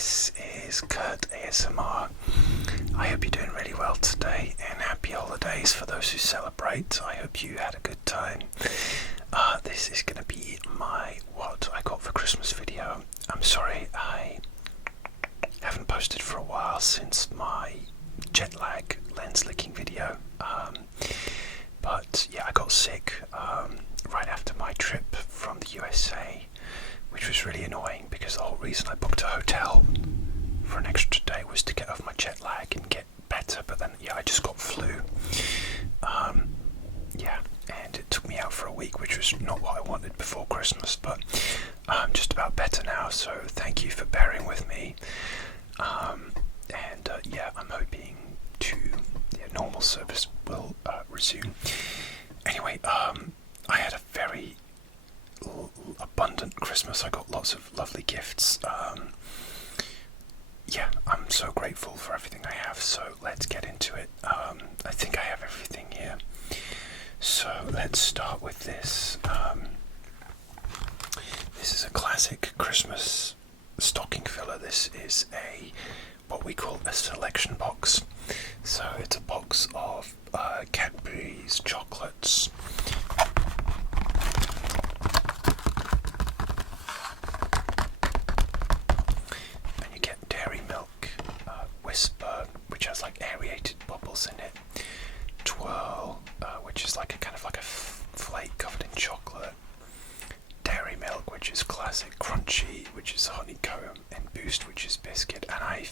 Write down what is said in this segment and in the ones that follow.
this is Kurt ASMR. I hope you're doing really well today, and happy holidays for those who celebrate. I hope you had a good time. This is going to be my what I got for Christmas video. I'm sorry I haven't posted for a while since my jet lag lens licking video. But yeah, I got sick right after my trip from the USA, which was really annoying because the whole reason I booked a hotel for an extra day was to get over my jet lag and get better. But then I just got flu. And it took me out for a week, which was not what I wanted before Christmas, but I'm just about better now, so thank you for bearing with me. I'm hoping to normal service will resume. Anyway, I had a very abundant Christmas. I got lots of lovely gifts. I'm so grateful for everything I have, so let's get into it. I think I have everything here. So let's start with this. This is a classic Christmas stocking filler. This is what we call a selection box. So it's a box of Cadbury's chocolates. And you get dairy milk, Whisper, which has like aerated bubbles in it, Twirl, which is like a flake covered in chocolate, Dairy Milk, which is classic, Crunchy, which is honeycomb, and Boost, which is biscuit. And I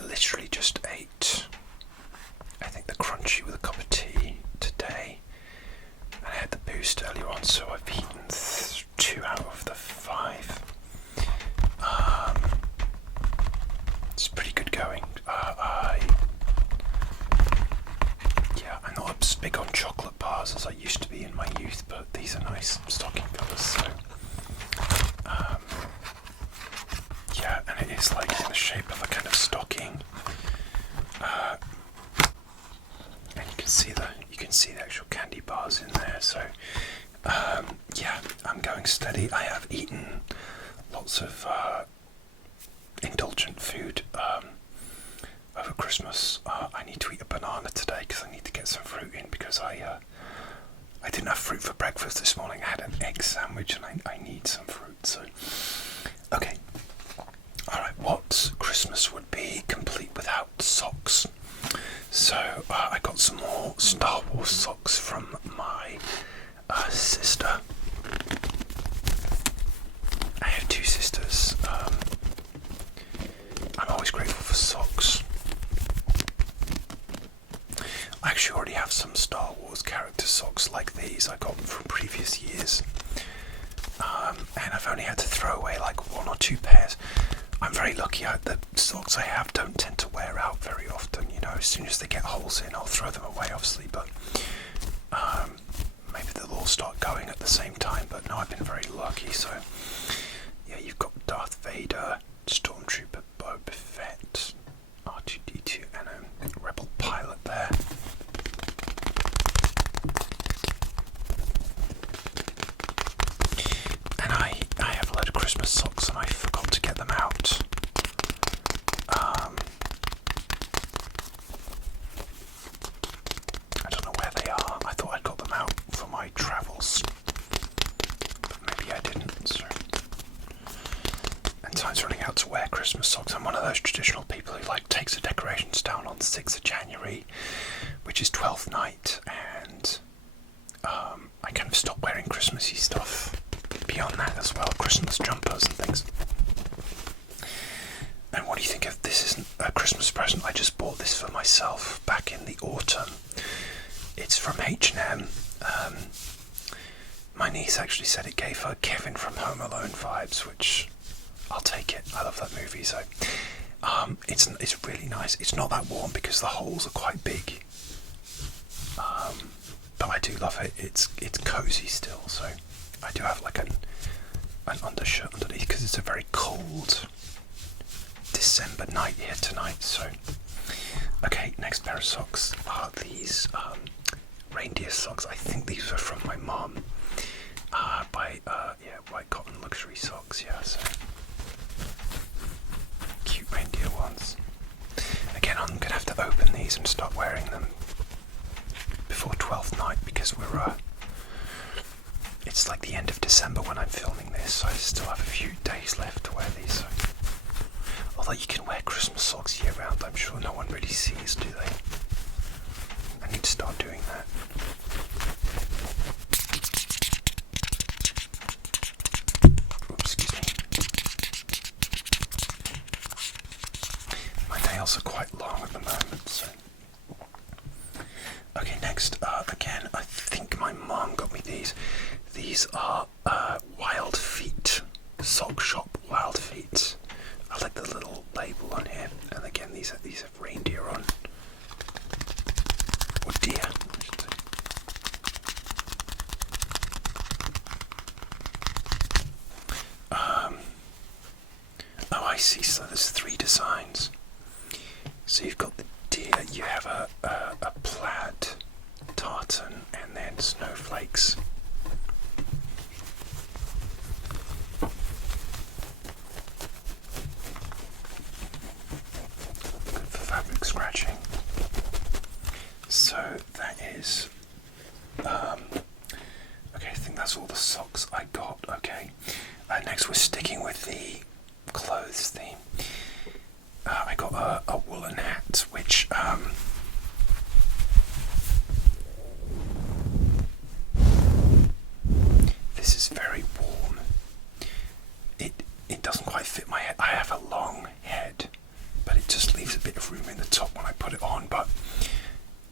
literally just ate, I think, the Crunchy with a cup of tea today, and I had the Boost earlier on, so I've eaten 2 out of the 5. It's pretty good going. I'm not as big on chocolate bars as I used to be in my youth, but these are nice stocking fillers. So, and it is like in the shape of a kind of stocking, and you can see the actual candy bars in there. So, I'm going steady. I have eaten lots of indulgent food over Christmas. I need to eat a banana today because I need to get some fruit in, because I didn't have fruit for breakfast this morning. I had an egg sandwich and I need some fruit. So, okay. Alright, what Christmas would be complete without socks? So, I got some more Star Wars socks from my sister. I have 2 sisters. I'm always grateful for socks. I actually already have some Star Wars character socks like these I got from previous years. And I've only had to throw away like 1 or 2 pairs. I'm very lucky. The socks I have don't tend to wear out very often. As soon as they get holes in, I'll throw them away, obviously, but maybe they'll all start going at the same time. But no, I've been very lucky. So you've got Darth Vader, Stormtrooper Boba Fett, R2-D2, and a Rebel pilot there. And I have a load of Christmas socks and I forgot to get them out. I don't know where they are. I thought I'd got them out for my travels, but maybe I didn't. So. And time's running out to wear Christmas socks. I'm one of those traditional people who takes the decorations down on the 6th of January, which is 12th night, and I kind of stopped wearing Christmassy stuff beyond that as well, Christmas jumpers and things. And what do you think of this? Isn't a Christmas present. I just bought this for myself back in the autumn. It's from H&M. My niece actually said it gave her Kevin from Home Alone vibes, which I'll take it. I love that movie. So it's really nice. It's not that warm because the holes are quite big, but I do love it. It's cozy still. So I do have like an undershirt underneath because it's a very cold December night here tonight. So okay, next pair of socks are these reindeer socks. I think these are from my mum. By white cotton luxury socks. So these and start wearing them before 12th night, because it's like the end of December when I'm filming this, so I still have a few days left to wear these. So. Although you can wear Christmas socks year round, I'm sure no one really sees, do they? I need to start doing that. Oops, excuse me. My nails are quite long at the moment, so. Okay, next, again, I think my mum got me these. These are Wild Feet, Sock Shop Wild Feet. I like the little label on here, and again, these have reindeer on, or deer. Oh, I see. So there's 3 designs. So you've got the deer. You have a plaid tartan, and then snowflakes. Fabric scratching. So that is okay, I think that's all the socks I got. Okay, next we're sticking with the clothes theme. I got a woolen hat, which this is very warm. It doesn't quite fit my head. I have a long head, but it just leaves a bit of room in the top when I put it on. But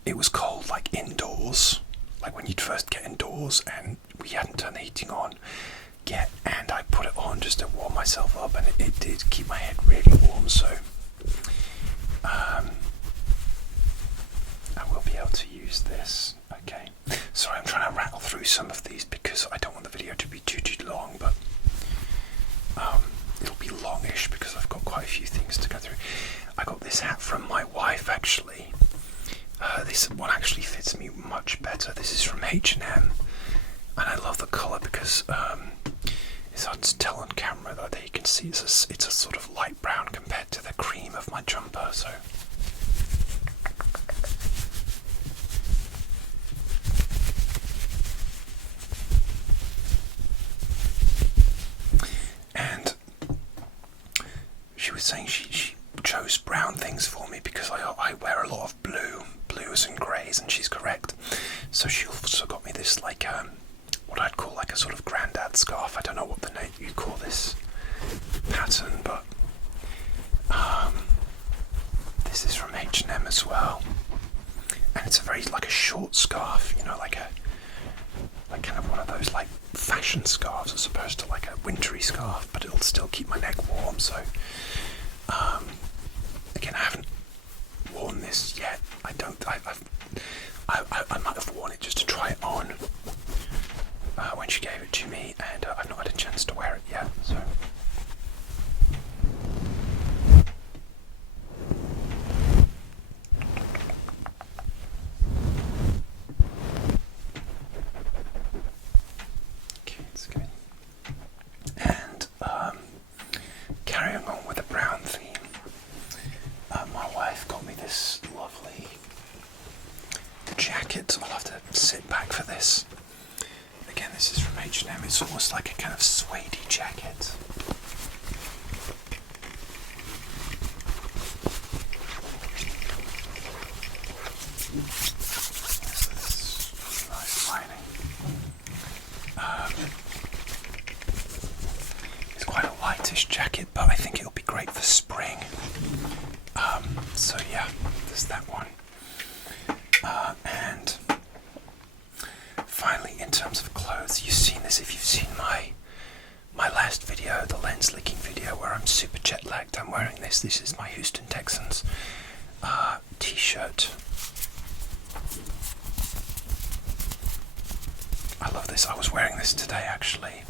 it was cold, like indoors, like when you'd first get indoors and we hadn't turned the heating on yet, and I put it on just to warm myself up, and it did keep my head really warm. So I will be able to use this. Okay, sorry, I'm trying to rattle through some of these because I don't want the video to be too long, but it'll be longish because I've got quite a few things to go through. I got this hat from my wife, actually. This one actually fits me much better. This is from H&M, and I love the colour because it's hard to tell on camera, though. There you can see it's a sort of light brown compared to the cream of my jumper. So. And she was saying she chose brown things for me because I wear a lot of blues and greys, and she's correct. So she also got me this, like what I'd call like a sort of granddad scarf. I don't know what the name you call this pattern, but this is from H&M as well, and it's a very like a short scarf, you know, like kind of one of those like fashion scarves as opposed to like a wintry scarf, but it'll still keep my neck warm. So again, I haven't worn this yet. I might have worn it just to try it on when she gave it to me, and I've not had a chance to wear it yet. So. Okay, it's good. And carrying on with the brown theme, my wife got me this lovely jacket. I'll have to sit back for this. Again, this is from H&M. It's almost like a kind of suede jacket. Nice lining. It's quite a lightish jacket, but I think it'll be great for spring. So yeah, there's that one. And finally, in terms of clothes, you've seen this if you've seen my last video, the lens licking video, where I'm super jet lagged. I'm wearing this. This is my Houston Texans t-shirt. I love this. I was wearing this today, actually.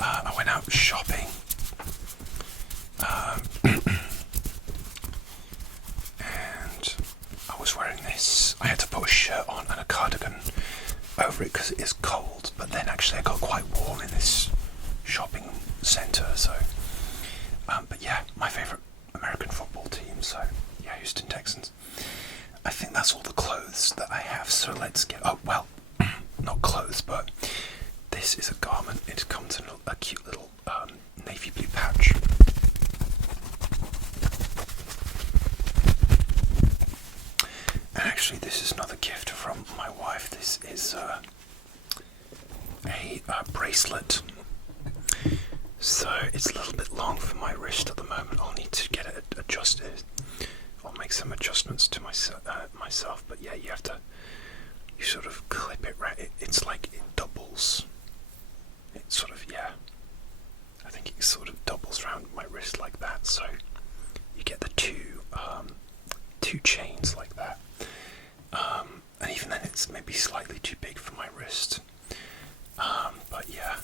I went out shopping. And I was wearing this. I had to put a shirt on and a cardigan over it because it is cold, but then actually I got quite warm in this shopping centre. So but yeah, my favourite American football team, so yeah, Houston Texans. I think that's all the clothes that I have, so let's get... Oh, well, not clothes, but this is a garment. It comes in a cute little navy blue pouch. And actually, this is another gift from my wife. This is a bracelet. So it's a little bit long for my wrist at the moment. I'll need to get it adjusted. I'll make some adjustments to myself. But yeah, you sort of clip it right. It's like it doubles. It sort of, yeah. I think it sort of doubles around my wrist like that. So you get the two chains like that. And even then, it's maybe slightly too big for my wrist. But yeah.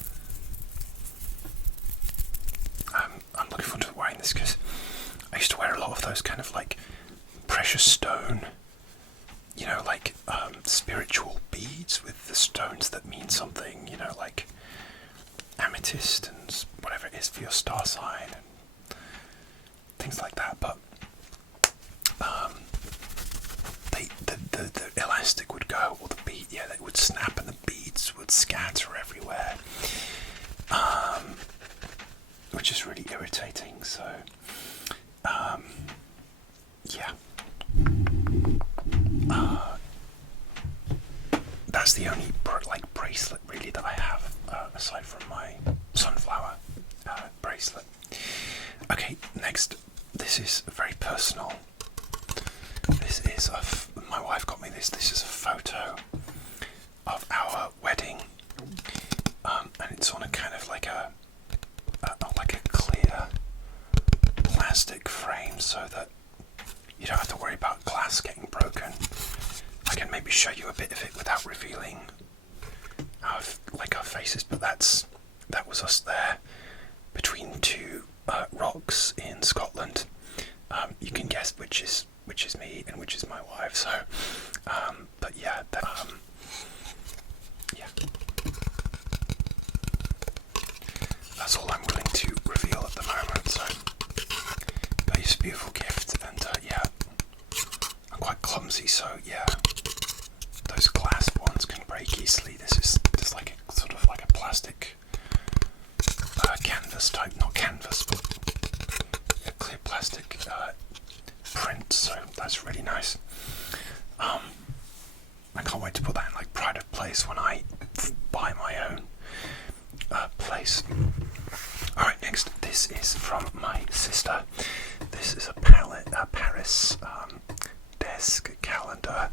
I'm looking forward to wearing this because I used to wear a lot of those kind of like precious stone, like spiritual beads with the stones that mean something, like amethyst and whatever it is for your star sign and things like that. But the elastic would go, or the bead, it would snap and the beads would scatter everywhere. Which is really irritating, so yeah. That's the only bracelet really that I have, aside from my sunflower bracelet. Okay, next, this is very personal. This is my wife got me this. This is a photo of our wedding, and it's on a kind of like a clear plastic frame, so that you don't have to worry about glass getting broken. I can maybe show you a bit of it without revealing our faces, but that was us there between two rocks in Scotland. You can guess which is me and which is my wife. So, but yeah, yeah. That's all I'm willing to reveal at the moment. So, but it's a beautiful gift, and yeah, I'm quite clumsy, so yeah, those glass ones can break easily. This is just like a sort of like a plastic canvas type, not canvas, but a clear plastic print. So that's really nice. I can't wait to put that in like pride of place when I buy my own place. Alright, next, this is from my sister. This is a Paris desk calendar.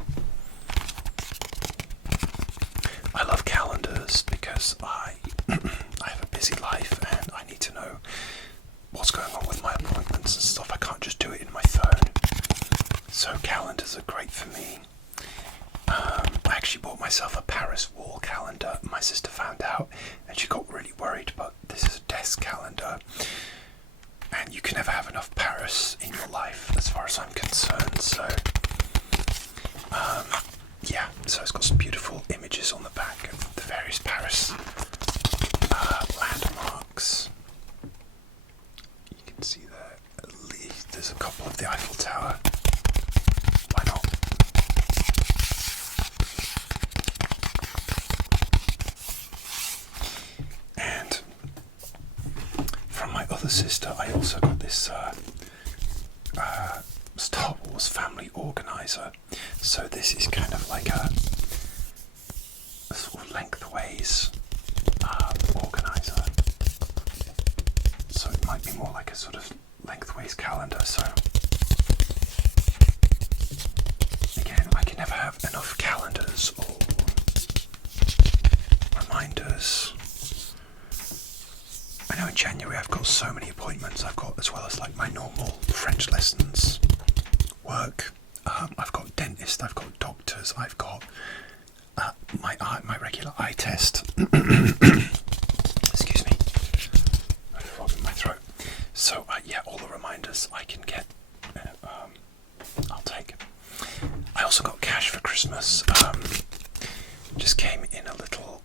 I love calendars because I have a busy life and I need to know what's going on with my appointments and stuff. I can't just do it in my phone. So calendars are great for me. I actually bought myself a Paris wall calendar. My sister found out and she got really worried, but this is a desk calendar and you can never have enough Paris in your life as far as I'm concerned. So yeah, so it's got some beautiful images on the back of the various Paris landmarks. You can see there, at least there's a couple of the Eiffel Tower. Why not? And from my other sister, I also got this Star Wars family organizer. So this is kind of like a sort of lengthways organizer. So it might be more like a sort of lengthways calendar. So again, I can never have enough calendars or reminders. I know in January I've got so many appointments. I've got, as well as like my normal French lessons, work. I've got dentist, I've got doctors, I've got my regular eye test. Excuse me, I have a frog in my throat. So yeah, all the reminders I can get, I'll take. I also got cash for Christmas. Just came in a little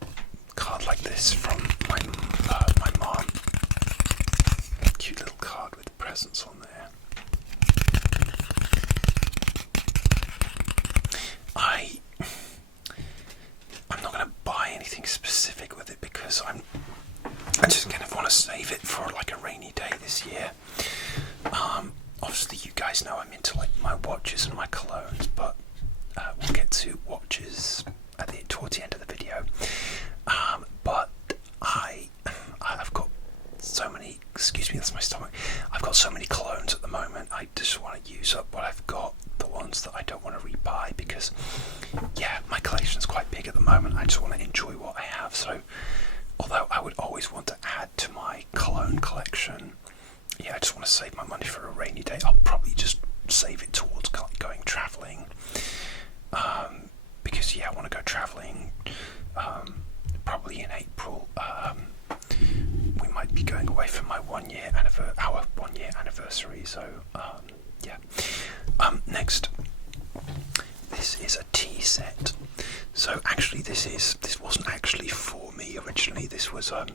card like this from my mom. Cute little card with presents on there. this year. Obviously, you guys know I'm into like my watches and my colognes, but we'll get to watches towards the end of the video. But I've got so many. Excuse me, that's my stomach. I've got so many colognes at the moment. I just want to use up what I've got, the ones that I don't want to rebuy, because yeah, my collection's quite big at the moment. I just want to enjoy what I have. So, although I would always want to add to my cologne collection, yeah, I just want to save my money for a rainy day. I'll probably just save it towards going travelling, because yeah, I want to go travelling probably in April. We might be going away for my our 1 year anniversary. So yeah. Next, this is a tea set. So actually, this wasn't actually for me originally. This was a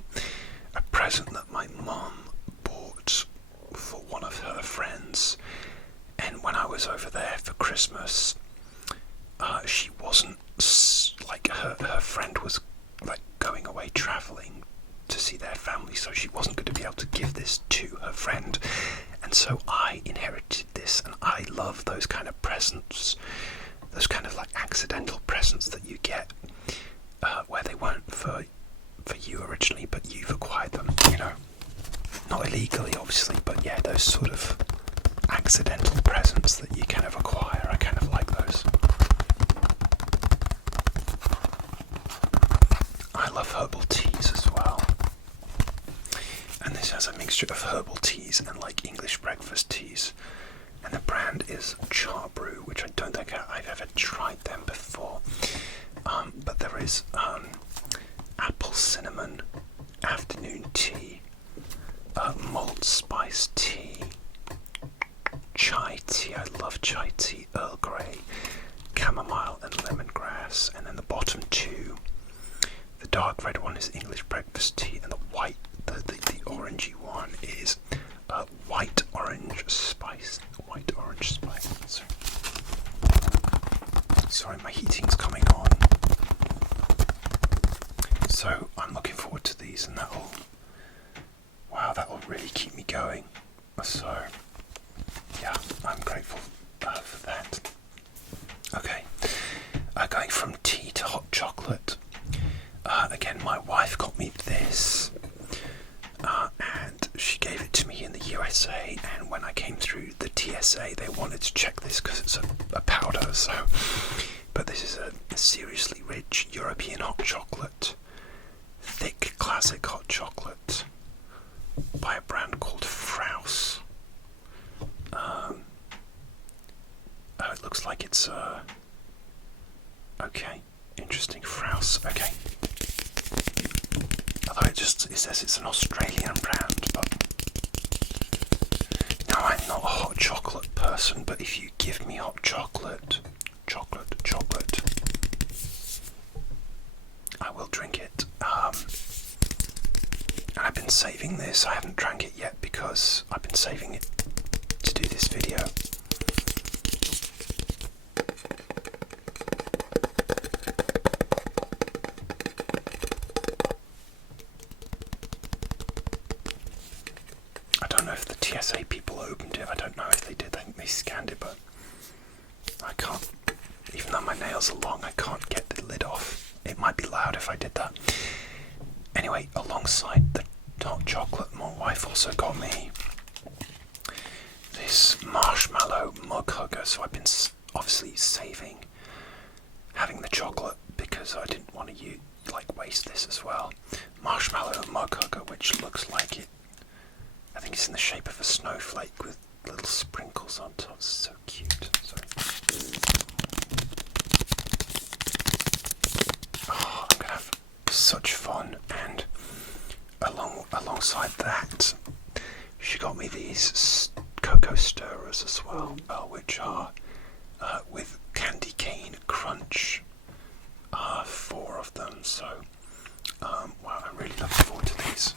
present that my mum bought for one of her friends, and when I was over there for Christmas, she wasn't like her friend was like going away travelling to see their family, so she wasn't going to be able to give this to her friend, and so I inherited this, and I love those kind of presents, those kind of like accidental presents that you get where they weren't for you originally, but you've acquired them, you know, not illegally obviously, but yeah, those sort of accidental presents that you kind of acquire. I kind of like those. I love herbal teas as well, and this has a mixture of herbal teas and like English breakfast teas, and the brand is Charbrew, which I don't think I've ever tried them before, but there is apple cinnamon afternoon tea, mulled spice tea, chai tea, I love chai tea, Earl Grey, chamomile and lemongrass, and then the bottom two, the dark red one is English breakfast tea, and the white, the orangey one is white orange spice. Sorry, my heating's coming on. So I'm looking forward to these, and that'll really keep me going. So yeah, I'm grateful for that. Okay, going from tea to hot chocolate. Again, my wife got me this, and she gave it to me in the USA, and when I came through the TSA, they wanted to check this because it's a powder, but this is a seriously rich European hot chocolate, thick classic hot chocolate by a brand called Fraus. It looks like it's okay, interesting, Fraus, okay. Although it says it's an Australian brand, but now I'm not a hot chocolate person, but if you give me hot chocolate, I will drink it. And I've been saving this. I haven't drank it yet because I've been saving it to do this video. I don't know if the TSA people opened it. I don't know if they did. I think they scanned it, but I can't, even though my nails are long, I can't get the lid off. It might be loud if I did that. Anyway, alongside the hot chocolate, my wife also got me this marshmallow mug hugger. So I've been obviously saving having the chocolate because I didn't want to waste this as well. Marshmallow mug hugger, which looks like it. I think it's in the shape of a snowflake with little sprinkles on top. It's so cute. Oh, I'm gonna have such fun. And alongside that, she got me these cocoa stirrers as well, which are with candy cane crunch. 4 of them. So, wow, I'm really looking forward to these.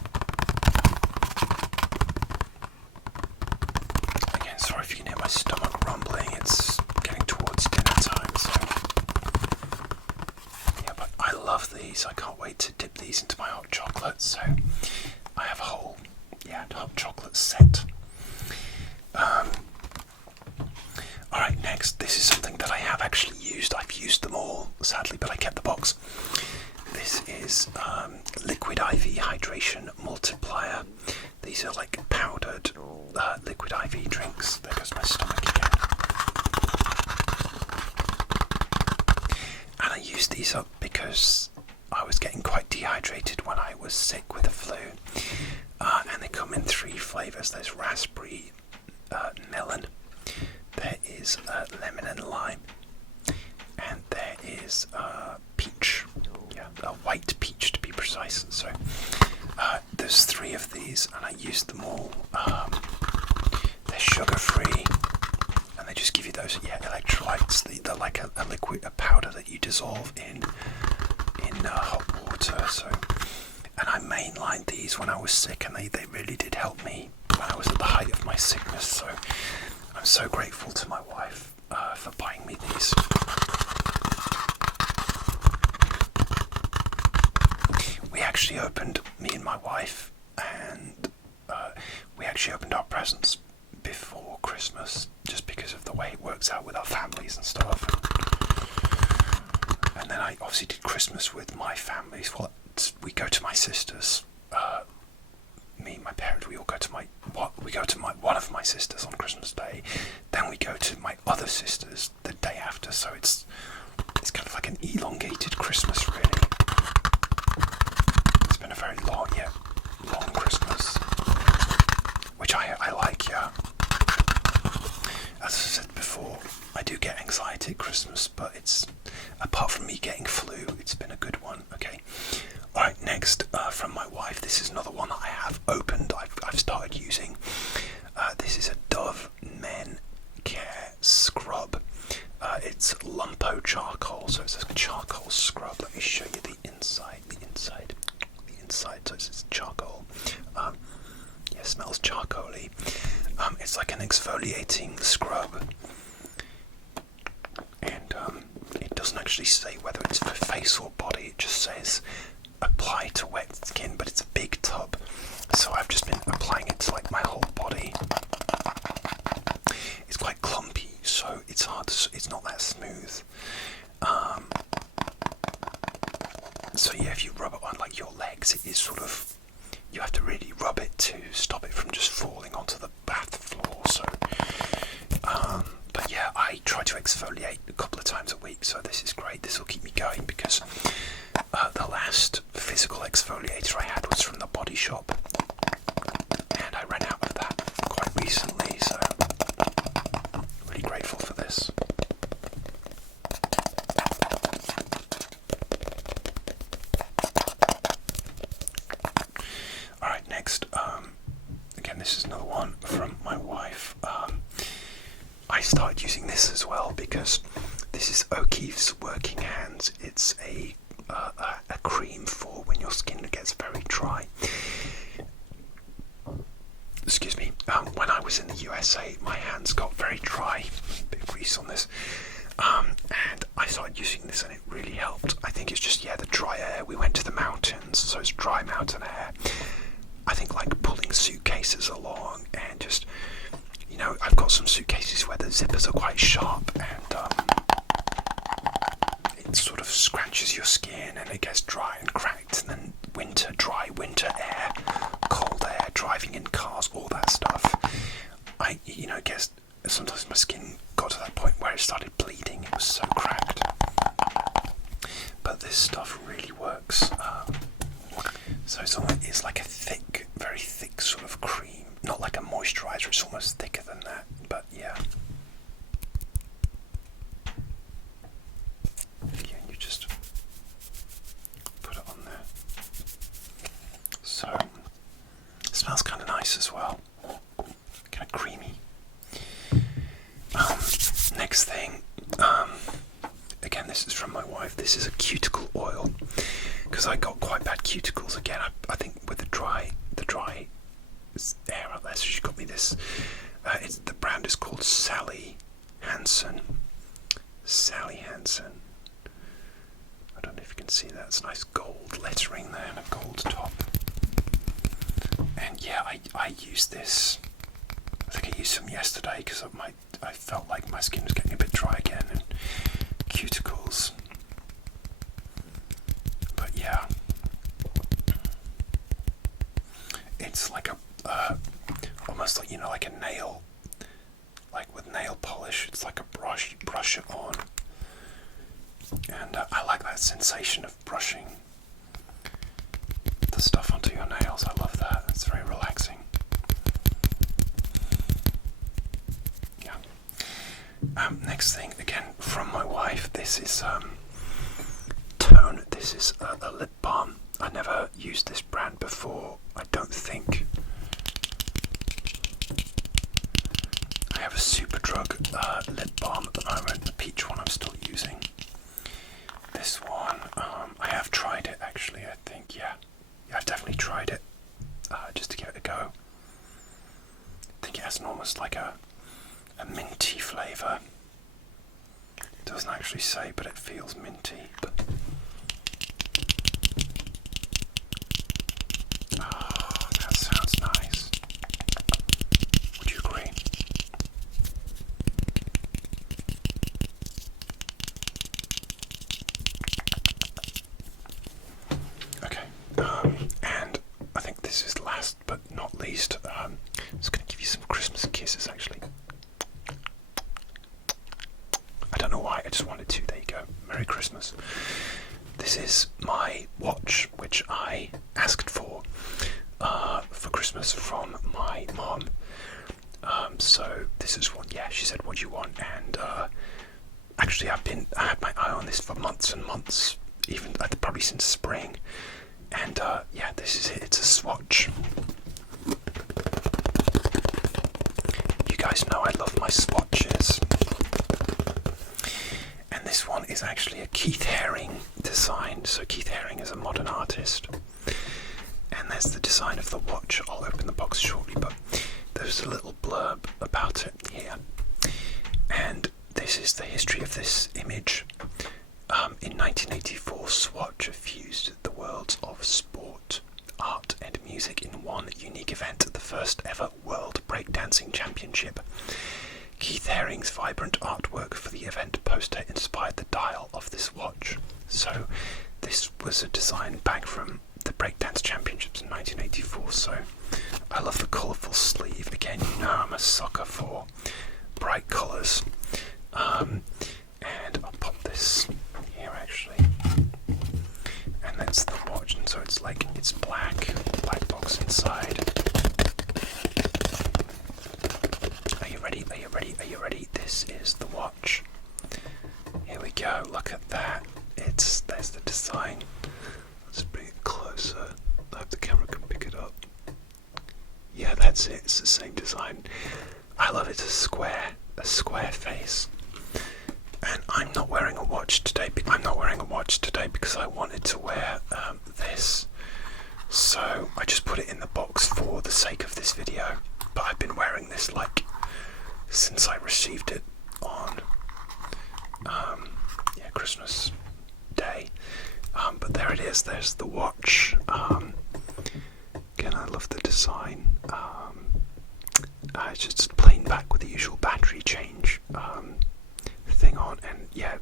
Again, sorry if you can hear my stomach rumbling. It's getting towards dinner time, so yeah. But I love these. I can't wait to dip these into my hot chocolate. So I have a whole hot chocolate set. Alright, next, this is something that I have actually used. I've used them all, sadly, but I kept the box. This is Liquid IV Hydration Multiplier. These are like powdered liquid IV drinks. There goes my stomach again. And I used these up because I was getting quite dehydrated when I was sick with the flu. And they come in 3 flavours. There's raspberry, melon, there is lemon and lime, and there is peach. Yeah, a white peach to be precise. So there's 3 of these, and I used them all. They're sugar-free, and they just give you those electrolytes. They're like a liquid, a powder that you dissolve in hot water. So, and I mainlined these when I was sick, and they really did help me when I was at the height of my sickness. So I'm so grateful to my wife for buying me these. We actually opened, me and my wife, and we actually opened our presents before Christmas, just because of the way it works out with our families and stuff. And then I obviously did Christmas with my families. Well, we go to my sister's. Me and my parents, we all go to one of my sisters on Christmas Day. Then we go to my other sisters the day after. So it's kind of like an elongated Christmas, really. It's been a very long Christmas, which I like. Yeah. As I said before, I do get anxiety at Christmas, but it's, apart from me getting flu, it's been a good one. Okay. Alright, next from my wife, this is another one that I have opened, I've started using. This is a Dove Men Care Scrub. It's Lumpo Charcoal, so it's a charcoal scrub. Let me show you the inside, so it's charcoal. It smells charcoaly. It's like an exfoliating scrub. And it doesn't actually say whether it's for face or body, it just says apply to wet skin, but it's a big tub, so I've just been applying it to like my whole body. It's quite clumpy, so it's hard to, it's not that smooth. So yeah, if you rub it on like your legs, it is sort of, you have to really rub it to stop it from just falling onto the bath floor. So but yeah, I try to exfoliate a couple of times a week, so this is great. This will keep me going, because the last physical exfoliator I had was from the Body Shop, and I ran out of that quite recently, so really grateful for this. Alright, next, again, this is another one from my wife. I started using this as well because this is O'Keeffe's Working Hands. It's a cream for when your skin gets very dry. Excuse me. When I was in the USA, my hands got very dry. A bit of grease on this. And I started using this, and it really helped. I think it's just, the dry air. We went to the mountains, so it's dry mountain air. I think like pulling suitcases along, and just, I've got some suitcases where the zippers are quite sharp, and it sort of scratches your skin and it gets dry and cracked, and then winter air, cold air, driving in cars, all that stuff. I guess sometimes my skin got to that point where it started bleeding. It was so cracked. But this stuff really works. So it's like a thick, very thick sort of cream. Not like a moisturiser, it's almost thicker than that, but yeah. Yeah, you just put it on there. So, it smells kind of nice as well. Kind of creamy. Next thing, again, this is from my wife. This is a cuticle oil, because I got quite bad cuticles again. I think with the dry air out there, so she got me this. The brand is called Sally Hansen. Sally Hansen. I don't know if you can see that. It's nice gold lettering there and a gold top. And And yeah, I used this. I think I used some yesterday because I felt like my skin was getting a bit dry again and cuticles. But yeah, it's like a almost like, you know, like a nail, like with nail polish. It's like a brush. You brush it on, and I like that sensation of brushing the stuff onto your nails. I love that. It's very relaxing. Yeah. Next thing, again from my wife. This is Tone. This is a lip balm. I never used this brand before, I don't think. I have a Superdrug lip balm at the moment, the peach one I'm still using. This one, I have tried it actually, I think, yeah. I've definitely tried it, just to give it a go. I think it has almost like a minty flavour. It doesn't actually say, but it feels minty. Oh, that sounds nice. Would you agree? Okay, and I think this is last but not least. I'm just going to give you some Christmas kisses actually. I don't know why, I just wanted to. There you go. Merry Christmas. This is my watch, which I asked for Christmas from my mom. So this is one. Yeah, she said, "What do you want?" And actually, I had my eye on this for months and months, even probably since spring. And yeah, this is it. It's a swatch. You guys know I love my swatches. And this one is actually a Keith Haring design. So Keith Haring is a modern artist. And there's the design of the watch. I'll open the box shortly, but there's a little blurb about it here. And this is the history of this image. In 1984, Swatch fused the worlds of sport, art and music in one unique event, the first ever World Breakdancing Championship. Keith Haring's vibrant artwork for the event poster inspired the dial of this watch. So this was a design back from the Breakdance Championships in 1984, so I love the colourful sleeve. Again, you know I'm a sucker for bright colours. And I'll pop this here actually. And that's the watch, and so it's like, it's black box inside. Are you ready? Are you ready? Are you ready? This is the watch. Here we go, look at that. There's the design. Let's bring it closer. I hope the camera can pick it up. Yeah, that's it. It's the same design. I love it. It's a square face. And I'm not wearing a watch today. Because I wanted to wear this. So I just put it in the box for the sake of this video. But I've been wearing this like since I received it on Christmas Day. But there it is. There's the watch. Again, I love the design. It's just plain black with the usual battery change thing on, and yeah,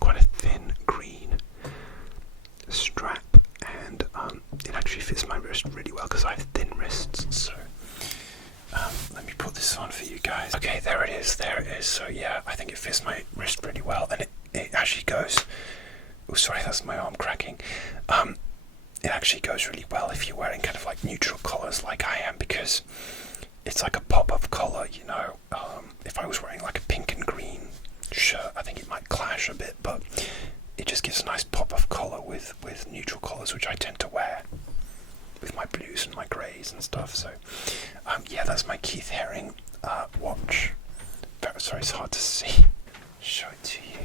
quite a thin green strap, and it actually fits my wrist really well because I have thin wrists. So let me put this on for you guys. Okay, there it is. So yeah, I think it fits my wrist really well, and it actually goes. Oh, sorry, that's my arm cracking. It actually goes really well if you're wearing kind of like neutral colours like I am, because it's like a pop of colour, you know. If I was wearing like a pink and green shirt, I think it might clash a bit, but it just gives a nice pop of colour with neutral colours, which I tend to wear with my blues and my greys and stuff. So yeah, that's my Keith Haring watch. Sorry, it's hard to see. Show it to you.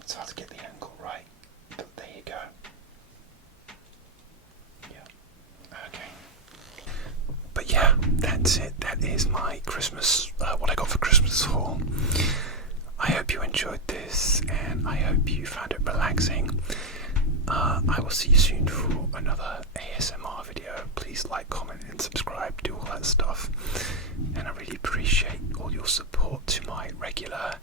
It's hard to get the angle right, but there you go. Yeah. Okay. But yeah, that's it. That is my Christmas, what I got for Christmas haul. I hope you enjoyed this, and I hope you found it relaxing. I will see you soon for another ASMR video. Please like, comment and subscribe, do all that stuff. And I really appreciate all your support to my regular